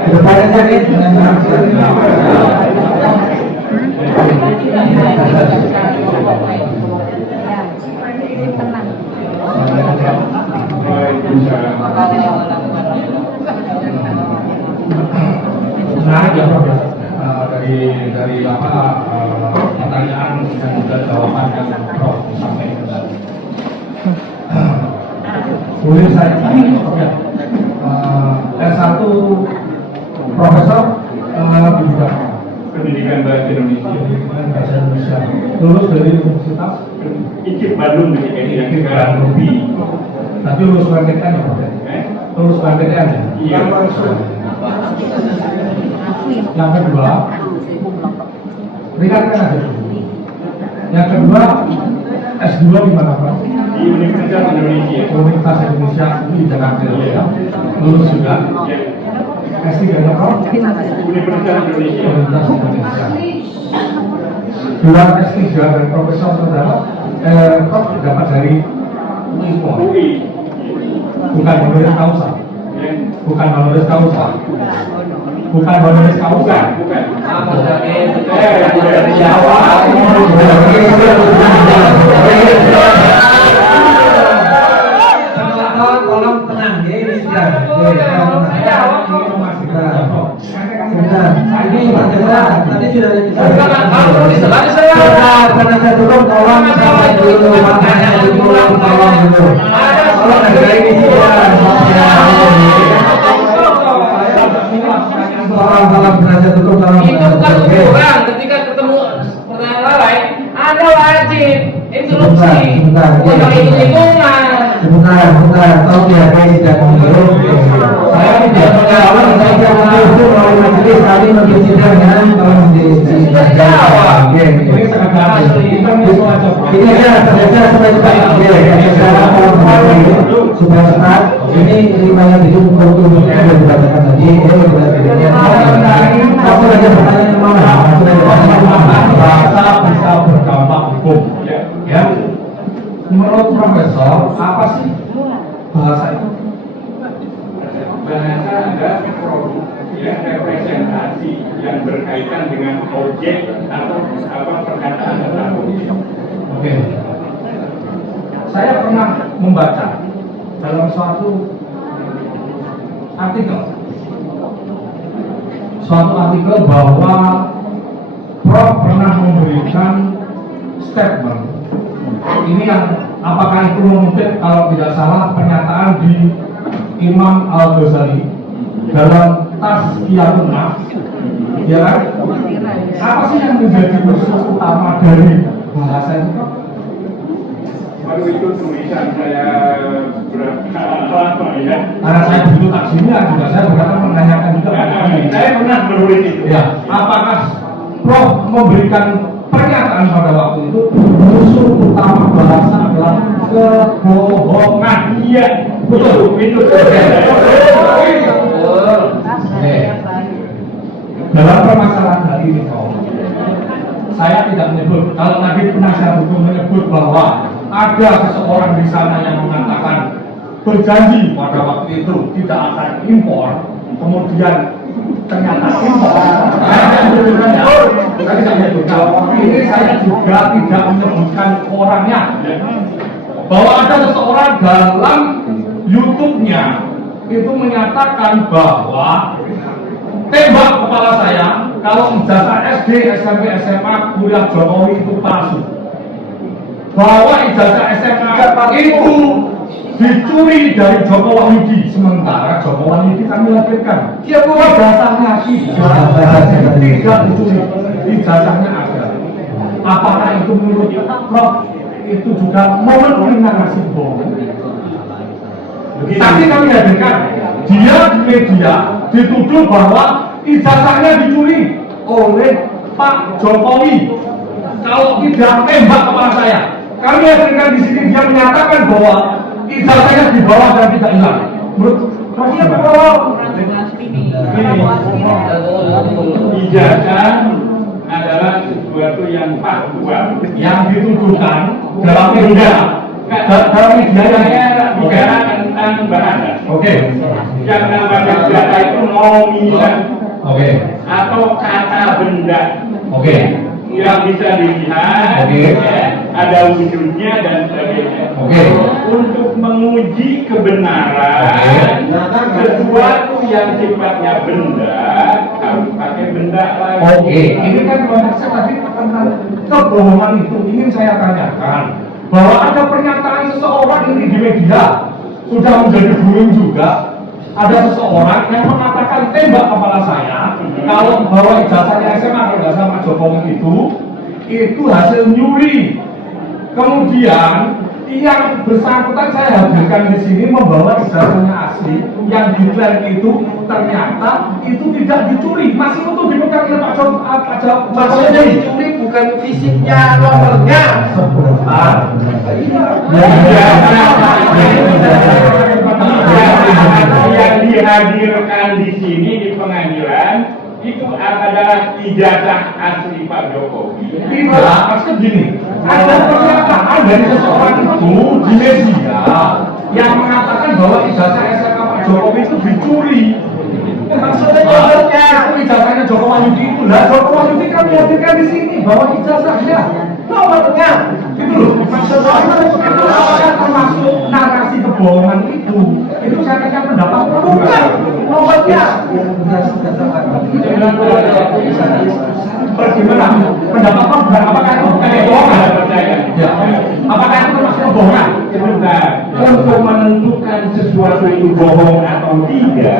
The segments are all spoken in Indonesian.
Bertanya sakit dengan menarik ya Prof, dari apa pertanyaan dan juga jawaban yang Prof sampaikan tadi. Boleh saya tanya Prof ya, S1 Profesor di bidang Pendidikan Bahasa Indonesia. Bahasa Indonesia. Lulus dari Universitas IKIP Bandung ketika ini yang sekarang Ruby. Tapi lulus UMPTN ya Prof? Lulus UMPTN ya? Iya. Yang kedua, ringankan aja dulu. Yang kedua, S2 di mana Prof? Di Universitas Indonesia. Universitas Indonesia di Jakarta ya. Lulus juga. S3 nya Prof? Universitas Indonesia. Universitas Indonesia. Gelar S3 dan profesor saudara, Prof dapat dari UI. bukan honoris causa. Bukan honoris causa. Bukan honoris causa. Bukan. tolong tenang ya, ini sudah. Ini pertanyaan tadi sudah dibicara. Karena saya tutup, tolong sampai dulu makanya dulu tolong dulu. Tolong ada ini sudah. Tolong penasihat hukum tolong. Itu bukan ukuran ketika ketemu pertanyaan lain, Anda wajib instruksi untuk lingkungan. Sebentar, tahu ya guys, tidak menurut. Saya tidak menjawab, saya tidak menurut oleh majelis kami berbicara dengan tolong dijawab. Ini ya, saya supaya supaya cepat. Ini riwayat hidup kultur yang sudah dibacakan tadi. Aku saja pertanyaan mana? Bahasa bisa berdampak hukum. Ya. Menurut Profesor, apa sih bahasa itu? Bahasa adalah produk ya, representasi yang berkaitan dengan objek atau perkataan tertentu. Oke. Saya pernah membaca dalam suatu artikel bahwa Prof pernah memberikan statement. Ini yang apakah itu mengutip kalau tidak salah pernyataan di Imam Al-Ghazali dalam Tazkiyatun Nafs, ya kan? Apa sih yang menjadi musuh utama dari bahasa itu? Baru itu tulisan saya berapa lama ya? Karena saya dulu taksinya juga saya berkata menanyakan juga. Saya pernah menulis itu. Ya, apakah Prof memberikan pernyataan pada waktu itu musuh utama bahasa adalah kebohongan? Iya, betul. Dalam permasalahan hari ini, Prof, saya tidak menyebut. Kalau tadi penasihat hukum menyebut bahwa ada seseorang di sana yang mengatakan berjanji pada waktu itu tidak akan impor, kemudian ternyata impor. Tadi saya menyebutkan, ini saya juga tidak menyebutkan orangnya. Bahwa ada seseorang dalam YouTube-nya itu menyatakan bahwa tembak kepala saya kalau ijazah SD, SMP, SMA, kuliah Jokowi itu palsu. Bahwa ijazah SMA itu dicuri dari Joko Wahyudi, sementara Joko Wahyudi kami lahirkan. Dia punya ijazahnya tidak dicuri, ijazahnya ada. Apakah itu menurut Prof itu juga momen kriminalisasi bohong? Tapi kami hadirkan dia di media dituduh bahwa ijazahnya dicuri oleh Pak Jokowi. Kalau tidak tembak kepala saya, kami hadirkan di sini dia menyatakan bahwa ijazahnya dibawa dan tidak hilang. Menurut dia berbohong. Ijazah adalah sesuatu yang faktual Yang dituduhkan dalam media yang tambahan. Oke. Yang namanya data itu nominal Oke. atau kata benda. Oke. Yang bisa dilihat, Oke. ya, ada wujudnya dan sebagainya. Oke. Untuk menguji kebenaran sesuatu yang sifatnya benda harus pakai benda lain. Oke, ini kan konteksnya tadi tentang kebohongan itu ingin saya tanyakan bahwa ada pernyataan seseorang ini di media sudah menjadi booming juga. Ada seseorang yang mengatakan tembak kepala saya kalau bahwa ijazahnya SMA kalau nggak sama Jokowi itu hasil nyuri. Kemudian yang bersangkutan saya hadirkan di sini membawa ijazahnya asli yang diklaim itu ternyata itu tidak dicuri, masih utuh dipegang oleh Pak Jokowi. Maksudnya dicuri bukan fisiknya, nomornya. Yang dihadirkan di sini di pengadilan itu adalah ijazah asli Pak Jokowi. Tidak, maksud gini, ada pernyataan dari seseorang itu di media yang mengatakan bahwa ijazah SMK Pak Jokowi itu dicuri. Maksudnya nomornya itu ijazahnya Joko Wahyudi itu lah. Joko Wahyudi kan dihadirkan di sini bahwa ijazahnya nomornya itu loh. Maksudnya itu apakah termasuk narasi kebohongan itu? Itu saya katakan pendapat bukan nomornya. Bagaimana pendapat bukan apakah itu bukan kebohongan? Ya. Apakah itu termasuk kebohongan? Sebentar, untuk menentukan sesuatu itu bohong atau tidak,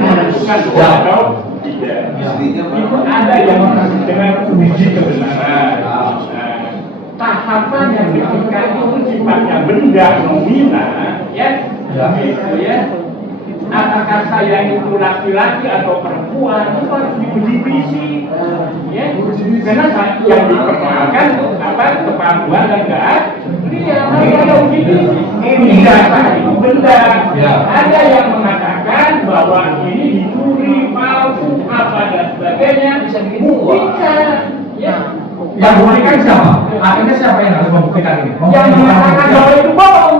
menentukan bohong atau tidak, itu ada yang dengan uji kebenaran. Tahapan yang ketika itu sifatnya benda nominal, ya, gitu ya. Apakah saya itu laki-laki atau perempuan itu harus diuji fisik, ya. Karena yang diperkenalkan apa kepatuhan dan keahlian ada uji fisik. Ini data itu benda. Ada yang mengatakan bahwa ini dicuri, palsu, apa dan sebagainya. Bisa dibuktikan, ya. Yang membuktikan siapa? Akhirnya siapa yang harus membuktikan ini? Yang mengatakan bahwa itu bohong.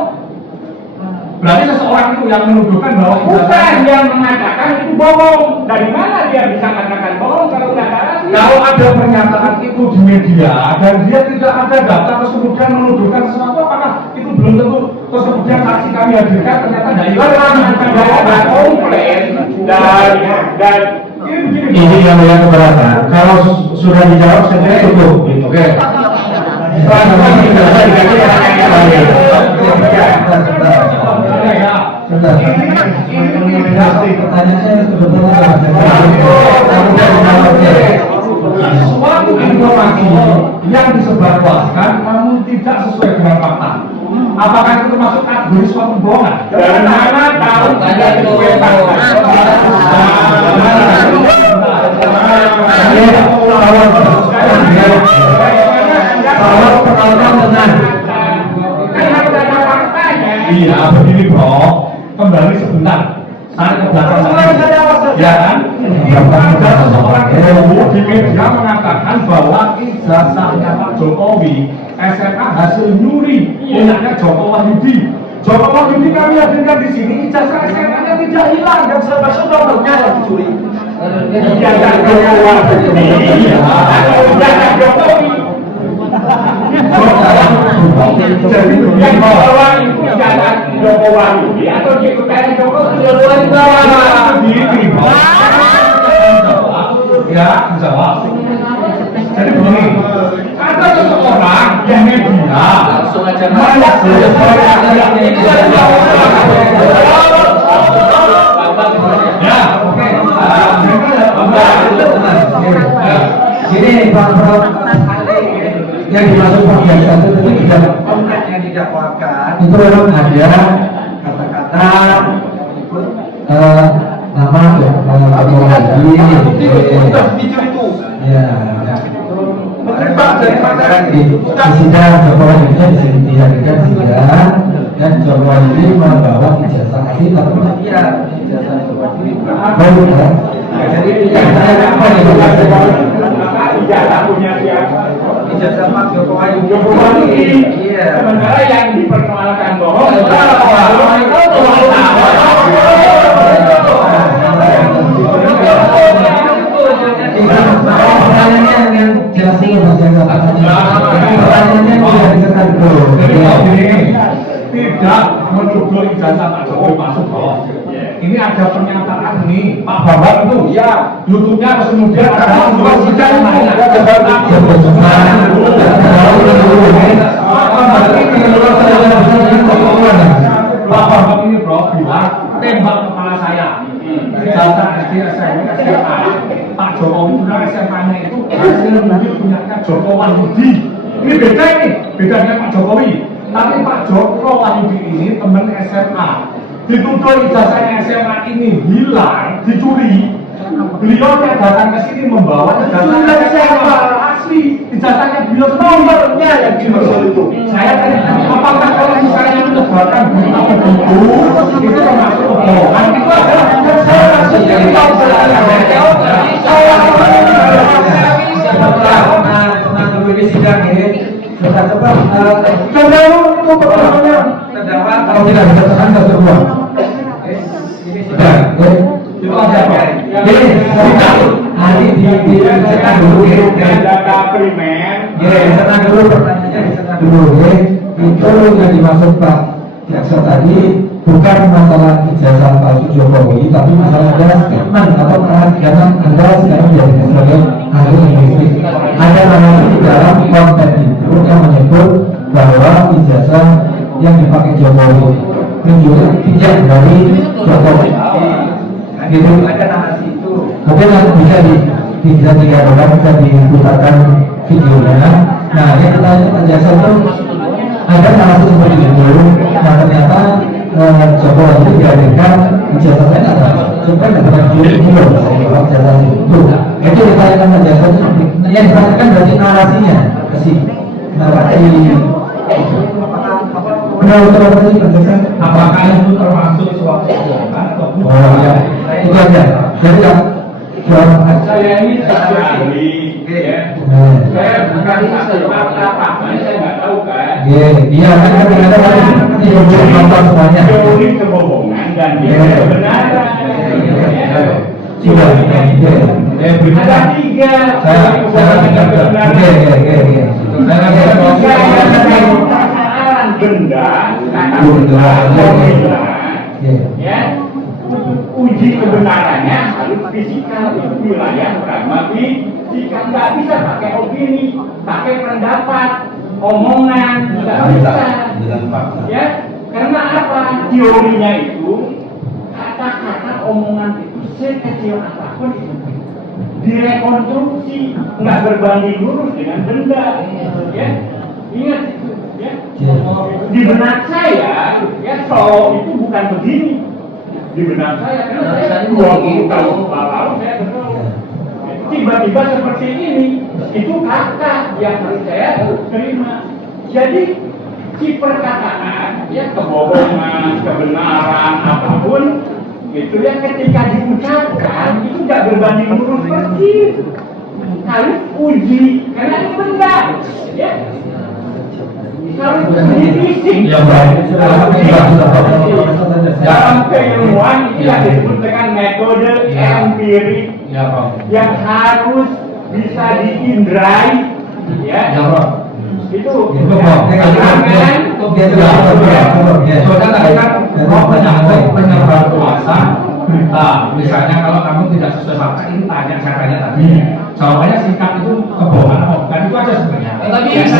Berarti seseorang itu yang menuduhkan bahwa Bukan yang mengatakan itu bohong. Dari mana dia bisa mengatakan bohong kalau tidak ada asli? kalau ada pernyataan itu di media dan dia tidak ada data terus kemudian menuduhkan sesuatu, apakah itu belum tentu terus kemudian saksi kami hadirkan ternyata tidak Kalau ada komplain dan Ini yang mulia keberatan. Kalau sudah dijawab sebenarnya cukup. Oke. Pertanyaan saya sebetulnya suatu informasi yang disebarluaskan namun tidak sesuai dengan fakta. Apakah itu termasuk kategori suatu kebohongan? dari mana tahu tidak sesuai fakta? kalau pertanyaan benar. Kan harus ada faktanya. Iya, begini bro, kembali sebentar. Saya ke belakang tadi. Ya kan? Ada seseorang di media mengatakan bahwa ijazahnya Pak Jokowi SMA hasil nyuri punyanya Joko Wahyudi. Joko Wahyudi kami hadirkan di sini, ijazah SMA-nya tidak hilang dan sebab nomornya yang dicuri. Ijazah Jokowi. Atau ijazah Jokowi. Jadi Yang dibawa itu ijazah Jokowi atau diikutan Jokowi. begini, bro. Ya, menjawab. Jadi begini, ada seseorang yang media Langsung aja. ya, oke. Sini Pak Prof, yang dimaksud pembiasan itu tidak komplek yang didakwakan. Itu memang ada kata-kata nama ya, ya, Pak dari pasaran di sidang Jokowi ini dihadirkan sidang dan Jokowi ini membawa ijazah asli tapi iya ijazah Jokowi baru kan. Jadi ijazah apa nih? Ijazah punya siapa? Ijazah Pak Jokowi. Jokowi. Iya. Sementara yang diperkenalkan bohong. jasa Pak Jokowi masuk kok. Ini ada pernyataan nih Pak Bambang itu, ya YouTube-nya terus kemudian ada Pak Bambang ini bro bilang tembak kepala saya. Jasa SD, SMP, SMA. Pak Jokowi bilang SMA-nya itu hasil mungkin punyanya Joko Wahyudi. Ini beda ini, beda dengan Pak Jokowi. Tapi Pak Joko Wahyudi ini teman SMA. Dituduh ijazahnya SMA ini hilang, dicuri. Beliau yang datang ke sini membawa ijazahnya SMA asli. Ijazahnya beliau nomornya yang dimaksud itu. Saya tanya, apakah kalau misalnya menyebarkan berita begitu, itu termasuk kebohongan? Itu adalah saya masuk dari tahu tenang dulu ini sidang ini. Coba itu pertanyaannya terdapat kalau tidak bisa tekan ke sebuah. Sudah, itu ada apa? Jadi hari diceritakan dulu data primer. Diceritakan dulu pertanyaannya diceritakan dulu. Itu yang dimaksud Pak Jaksa tadi bukan masalah ijazah palsu Jokowi, tapi masalah ada statement atau perhatian Anda sekarang menjadi sebagai ahli linguistik. Ada nama di dalam konten itu yang menyebut bahwa ijazah yang dipakai Jokowi menunjukkan tidak dari Jokowi. Gitu. Ada narasi itu. Mungkin bisa digambarkan, bisa diputarkan videonya. Nah, yang kita jasa itu ada narasi seperti itu. Nah, ternyata Jokowi itu dihadirkan ijazah saya ada. Coba dapat belum saya ijazah itu. Itu ditanyakan jasa itu. Yang ditanyakan berarti narasinya. Kasih narasi. apakah itu termasuk suatu kebohongan atau bukan? Oh iya, itu aja. Jadi kan Saya ini ahli, ya. Saya bukan apa-apa, saya nggak tahu kan. iya kan ternyata kan nonton semuanya. Teori kebohongan dan kebenaran. Sudah, Ada tiga. Benda, ya, uji kebenarannya harus fisikal, itu wilayah pragmatika. Nggak bisa pakai opini, pakai pendapat, omongan, nggak bisa. Ya, karena apa? Teorinya itu kata-kata omongan itu sekecil apapun itu direkonstruksi, nggak berbanding lurus dengan benda. Ya, ingat itu. Ya. Di benak saya, ya itu bukan begini. Di benak saya, karena saya 20 tahun lalu saya ketemu. Tiba-tiba seperti ini, itu kata yang harus saya terima. Jadi si perkataan, ya kebohongan, kebenaran, apapun, itu ya ketika diucapkan itu tidak berbanding lurus persis. Harus uji, karena ini benda, ya. Harus fisik. Dalam keilmuan itu yang disebut dengan metode empirik yang harus bisa diindrai, ya. Itu penyebar kuasa. Nah, misalnya kalau kamu tidak sesuai fakta, ini tanya saya tanya tadi. Jawabannya singkat itu kebohongan atau bukan, itu aja sebenarnya. Nggak bisa.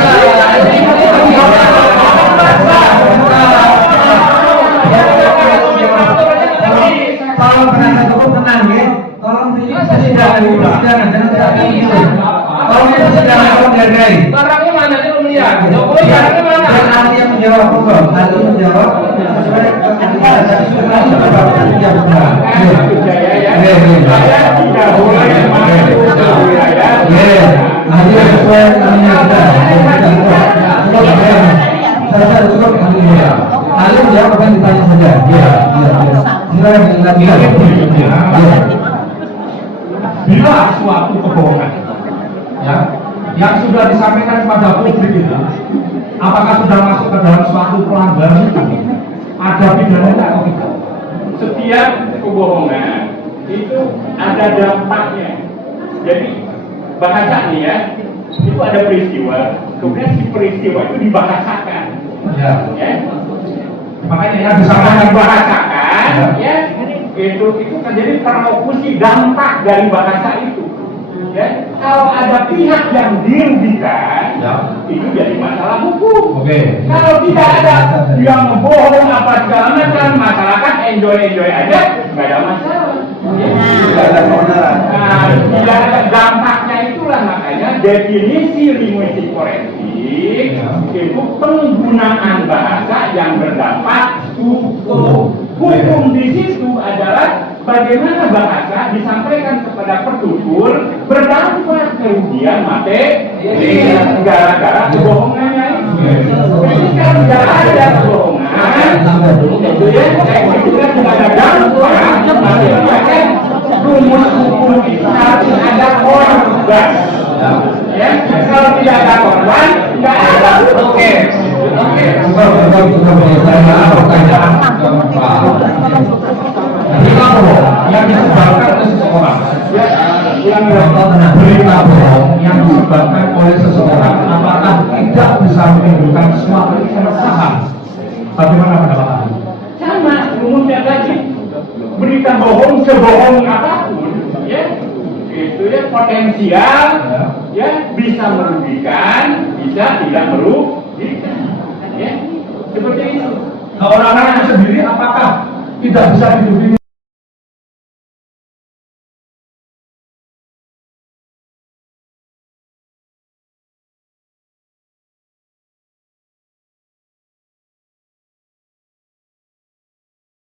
Tolong penasihat hukum tenang ya. Tolong persidangan jangan tidak gitu. Tolong persidangan tolong dihargai. Barangnya mana sih lu lihat? Jokowi barangnya mana? Dan ahli yang menjawab hukum, ahli menjawab sesuai etika dan sesuai dengan yang benar. saya tidak boleh masuk wilayah. Ahli yang sesuai dengan yang benar. Saya cukup ahlinya. Ahli menjawab apa yang ditanya saja. Silakan lagi. Bila suatu kebohongan, ya, yang sudah disampaikan kepada publik itu, apakah sudah masuk ke dalam suatu pelanggaran hukum? Ada pidananya atau tidak? Setiap kebohongan itu ada dampaknya. Jadi bahasa nih ya, itu ada peristiwa, kemudian si peristiwa itu dibahasakan. Ya. Ya. Makanya yang Sama disampaikan dibahasakan, ya, itu kan jadi terlokusi dampak dari bahasa itu. Ya, kalau ada pihak yang dirugikan, Ya. itu jadi masalah hukum. Oke. Kalau tidak ada yang bohong apa segala macam, masyarakat enjoy aja, nggak ada masalah. Ya. Tidak ada kebenaran. Nah, tidak ada dampaknya itulah makanya definisi linguistik forensik itu penggunaan bahasa yang berdampak hukum. Hukum di situ adalah bagaimana bahasa disampaikan kepada petutur berdampak kerugian materi gara-gara kebohongannya itu. Jadi kan tidak ada kebohongan, itu ya, itu kan tidak ada dampak, makanya rumus hukum itu harus ada korban. Ya, kalau tidak ada korban, tidak ada. Oke. Kita biasanya pertanyaan keempat. berita bohong yang disebarkan oleh seseorang. Yang Berita bohong yang disebabkan oleh seseorang apakah tidak bisa menimbulkan suatu keresahan? Bagaimana pendapat Anda? sama rumusnya tadi, berita bohong sebohong apapun, ya itu ya potensial, ya bisa merugikan, bisa tidak merugikan, ya seperti itu. Nah, orang-orang itu sendiri apakah tidak bisa dihubungi